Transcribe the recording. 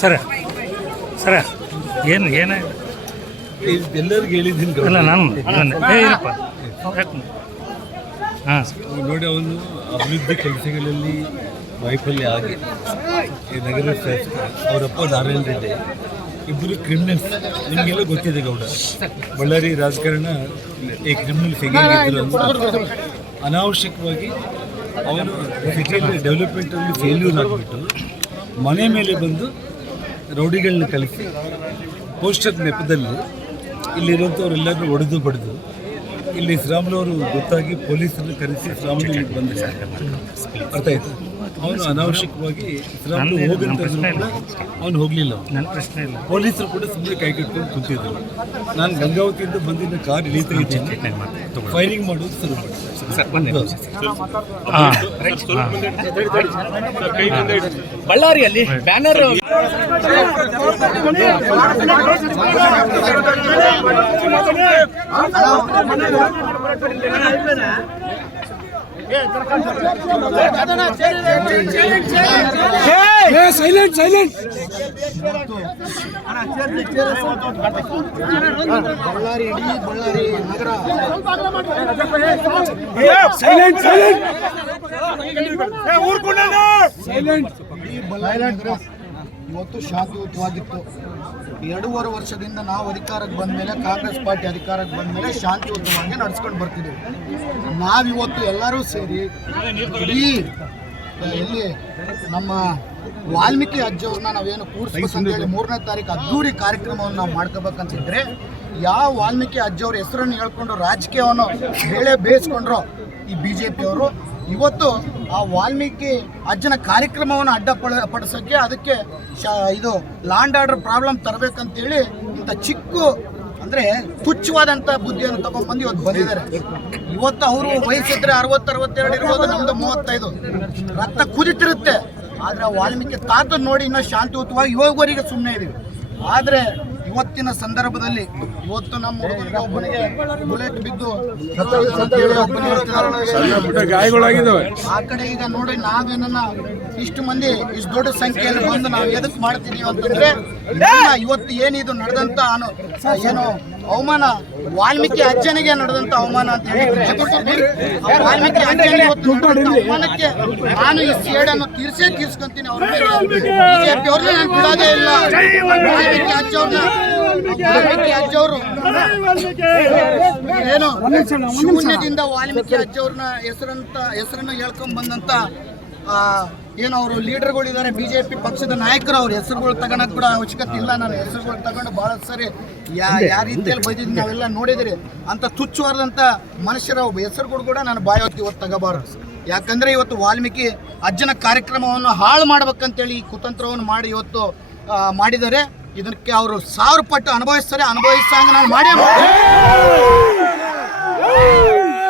ಸರ ಸರ ಏನು ಎಲ್ಲರಿಗೂ ಹೇಳಿದ್ದೀನಿ ಅಲ್ಲ ನಾನು ಹೇಳಪ್ಪ ಹಾಂ ನೋಡಿ, ಅವನು ಅಭಿವೃದ್ಧಿ ಕೆಲಸಗಳಲ್ಲಿ ವೈಫಲ್ಯ ಆಗಿ ಈ ನಗರ ಶಾಸಕ ಅವರಪ್ಪ ನಾರಾಯಣ ರೆಡ್ಡಿ ಇಬ್ಬರು ಕ್ರಿಮಿನಲ್ಸ್. ನಿಮಗೆಲ್ಲ ಗೊತ್ತಿದೆ ಗೌಡ, ಬಳ್ಳಾರಿ ರಾಜಕಾರಣ ಈ ಕ್ರಿಮಿನಲ್ಸ್ ಹೇಗಿದ್ರು ಅಂತ ಅನಾವಶ್ಯಕವಾಗಿ ಅವನು ಸಿಟಿಯಲ್ಲಿ ಡೆವಲಪ್ಮೆಂಟಲ್ಲಿ ಫೇಲ್ಯೂರ್ ಆಗಿಬಿಟ್ಟು ಮನೆ ಮೇಲೆ ಬಂದು ರೌಡಿಗಳನ್ನ ಕಲಿಸಿ ಪೋಸ್ಟರ್ ನೆಪದಲ್ಲಿ ಇಲ್ಲಿರುವಂಥವ್ರೆಲ್ಲರೂ ಹೊಡೆದು ಬಡಿದು ಇಲ್ಲಿ ಶ್ರೀರಾಮುಲವರು ಗೊತ್ತಾಗಿ ಪೊಲೀಸರನ್ನು ಕರೆಸಿ ಶ್ರೀರಾಮುಲು ಬಂದಿದ್ದಾರೆ. ಅರ್ಥ ಆಯ್ತು. ಅವನು ಅನಾವಶ್ಯಕವಾಗಿ ಶ್ರೀರಾಮುಲು ಹೋಗಂತಂದ್ರೂ ಕೂಡ ಅವನು ಹೋಗಲಿಲ್ಲ. ನನ್ನ ಪ್ರಶ್ನೆ ಇಲ್ಲ. ಪೊಲೀಸರು ಕೂಡ ಸುಮ್ಮನೆ ಕೈ ಕಟ್ಕೊಂಡು ಕುಂತಿದ್ರು. ನಾನು ಗಂಗಾವತಿಯಿಂದ ಬಂದಿದ್ದ ಕಾರ್ ಇಳಿತಾ ಇದ್ದೀನಿ, ಫೈರಿಂಗ್ ಮಾಡೋದು ಶುರು ಮಾಡಿದೆ. ಬಳ್ಳಾರಿಯಲ್ಲಿ ಬ್ಯಾನರ್ ಸೈಲೆಂಟ್ ಸೈಲೆಂಟ್ ಬಳ್ಳಾರಿ ಇಡೀ ಬಳ್ಳಾರಿ ನಗರ ಸೈಲೆಂಟ್ ಸೈಲೆಂಟ್ ಇಡೀ ಬಳ್ಳಾರಿ ನಗರ ಇವತ್ತು ಶಾಂತಿಯುತವಾಗಿತ್ತು. 2.5 ವರ್ಷದಿಂದ ನಾವು ಅಧಿಕಾರಕ್ಕೆ ಬಂದ ಮೇಲೆ, ಕಾಂಗ್ರೆಸ್ ಪಾರ್ಟಿ ಅಧಿಕಾರಕ್ಕೆ ಬಂದ ಮೇಲೆ ಶಾಂತಿಯುತವಾಗಿ ನಡೆಸ್ಕೊಂಡು ಬರ್ತಿದ್ದೀವಿ. ನಾವಿವತ್ತು ಎಲ್ಲರೂ ಸೇರಿ ಇಡೀ ಎಲ್ಲಿ ನಮ್ಮ ವಾಲ್ಮೀಕಿ ಅಜ್ಜವ್ರನ್ನ ನಾವೇನು ಕೂರಿಸ್ಬೇಕಂತೇಳಿ 3ನೇ ತಾರೀಕು ಅದ್ದೂರಿ ಕಾರ್ಯಕ್ರಮವನ್ನು ನಾವು ಮಾಡ್ಕೋಬೇಕಂತಿದ್ರೆ, ಯಾವ ವಾಲ್ಮೀಕಿ ಅಜ್ಜವ್ರ ಹೆಸರನ್ನು ಹೇಳ್ಕೊಂಡು ರಾಜಕೀಯವನ್ನು ಬೇಳೆ ಬೇಯಿಸ್ಕೊಂಡ್ರು ಈ BJP ಅವರು, ಇವತ್ತು ಆ ವಾಲ್ಮೀಕಿ ಅಜ್ಜನ ಕಾರ್ಯಕ್ರಮವನ್ನು ಅಡ್ಡಪಡಿಸೋಕ್ಕೆ ಅದಕ್ಕೆ ಇದು ಲಾಂಡ್ ಆರ್ಡರ್ ಪ್ರಾಬ್ಲಮ್ ತರಬೇಕಂತೇಳಿ ಇಂಥ ಚಿಕ್ಕ ಅಂದರೆ ತುಚ್ಛವಾದಂಥ ಬುದ್ಧಿಯನ್ನು ತಗೊಂಡ್ಬಂದು ಇವತ್ತು ಬಂದಿದ್ದಾರೆ. ಇವತ್ತು ಅವರು ವಯಸ್ಸಿದ್ರೆ 60-62 ಇರ್ಬೋದು, ನಮ್ಮದು 35. ರಕ್ತ ಕುದಿತಿರುತ್ತೆ. ಆದರೆ ವಾಲ್ಮೀಕಿ ತಾತನ ನೋಡಿ ಇನ್ನೂ ಶಾಂತಿಯುತವಾಗಿ ಇವಾಗವರೆಗೆ ಸುಮ್ಮನೆ ಇದೀವಿ. ಆದರೆ ಇವತ್ತಿನ ಸಂದರ್ಭದಲ್ಲಿ ಇವತ್ತು ನಮ್ಮ ಹುಡುಗರಿಗೆ ಒಬ್ಬನಿಗೆ ಬುಲೆಟ್ ಬಿದ್ದು ಗಾಯಗಳಾಗಿದ್ದಾವೆ. ಆ ಕಡೆ ಈಗ ನೋಡಿ, ನಾವೇನನ್ನ ಇಷ್ಟು ಮಂದಿ ಇಷ್ಟು ದೊಡ್ಡ ಸಂಖ್ಯೆಯಲ್ಲಿ ಬಂದು ನಾವು ಎದಕ್ಕೆ ಮಾಡ್ತಿದೀವಿ ಅಂತಂದ್ರೆ, ಇವತ್ತು ಏನಿದು ನಡೆದಂತ ಏನು ಅವಮಾನ, ವಾಲ್ಮೀಕಿ ಅಜ್ಜನಿಗೆ ನಡೆದಂತ ಅವಮಾನ ಅಂತ ಹೇಳಿ ವಾಲ್ಮೀಕಿ ಅಜ್ಜನಿಗೆ ಅವಮಾನಕ್ಕೆ ನಾನು ಈ ಸೇಡನ್ನು ತೀರ್ಸ್ಕೊಂತೀನಿ. BJP ಅವ್ರನ್ನ ನಾನು ಬಿಡೋದೇ ಇಲ್ಲ. ವಾಲ್ಮೀಕಿ ಅಜ್ಜವ್ರು ಏನು ಶೂನ್ಯದಿಂದ ವಾಲ್ಮೀಕಿ ಅಜ್ಜವ್ರನ್ನ ಹೆಸರನ್ನು ಹೇಳ್ಕೊಂಡ್ ಬಂದಂತ ಏನು ಅವರು ಲೀಡರ್ಗಳಿದ್ದಾರೆ, BJP ಪಕ್ಷದ ನಾಯಕರು. ಅವ್ರ ಹೆಸರುಗಳು ತಗೊಳಕ್ ಕೂಡ ಅವಶ್ಯಕತೆ ಇಲ್ಲ. ನಾನು ಹೆಸರುಗಳು ತಗೊಂಡು ಬಹಳ ಸರಿ ಯಾವ ರೀತಿಯಲ್ಲಿ ಬೈದಿದ್ದು ನಾವೆಲ್ಲ ನೋಡಿದ್ರಿ. ಅಂತ ತುಚ್ಛವಾದಂಥ ಮನುಷ್ಯರ ಹೆಸರುಗಳು ಕೂಡ ನಾನು ಬಾಯೋತಿ ಇವತ್ತು ತಗೋಬಾರದು. ಯಾಕಂದ್ರೆ ಇವತ್ತು ವಾಲ್ಮೀಕಿ ಅಜ್ಜನ ಕಾರ್ಯಕ್ರಮವನ್ನು ಹಾಳು ಮಾಡ್ಬೇಕಂತೇಳಿ ಈ ಕುತಂತ್ರವನ್ನು ಮಾಡಿ ಇವತ್ತು ಮಾಡಿದ್ದಾರೆ. ಇದಕ್ಕೆ ಅವರು 1000 ಪಟ್ಟು ಅನುಭವಿಸ್ತಾರೆ. ಅನುಭವಿಸಂಗ ನಾನು ಮಾಡೇ